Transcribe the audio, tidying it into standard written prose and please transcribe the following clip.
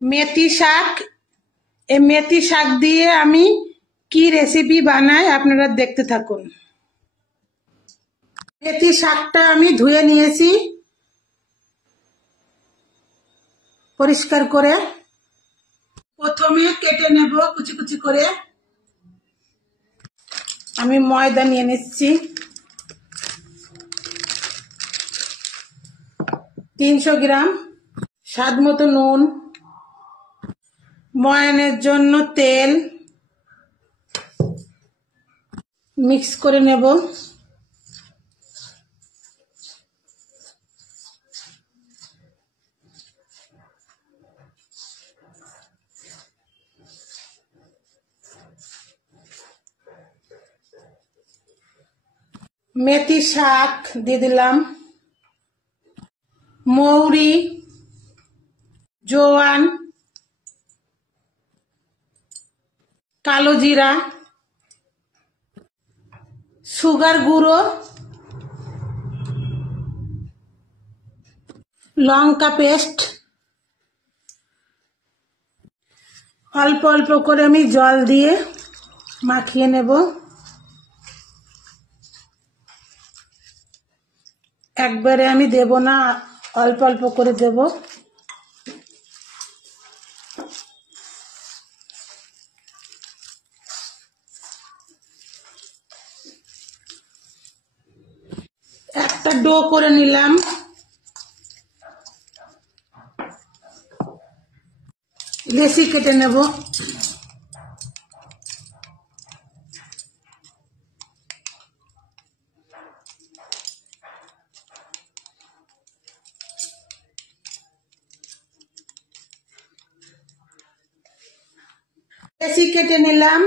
মেথি শাক। এই মেথি শাক দিয়ে আমি কি রেসিপি বানাই আপনারা দেখতে থাকুন। মেথি শাকটা আমি ধুয়ে নিয়েছি পরিষ্কার করে। প্রথমে কেটে নেব কুচি কুচি করে। আমি ময়দা নিয়ে নিচ্ছি 300 গ্রাম, স্বাদ মতো নুন, ময়ানের জন্য তেল মিক্স করে নেব। মেথি শাক দিয়ে দিলাম, মৌরি, জোয়ান, কালো জিরা, সুগার গুঁড়ো, লঙ্কা পেস্ট। অল্প অল্প করে আমি জল দিয়ে মাখিয়ে নেব। একবারে আমি দেব না, অল্প অল্প করে দেব। একটা ডো করে নিলাম। লেচি কেটে নেব। লেচি কেটে নিলাম।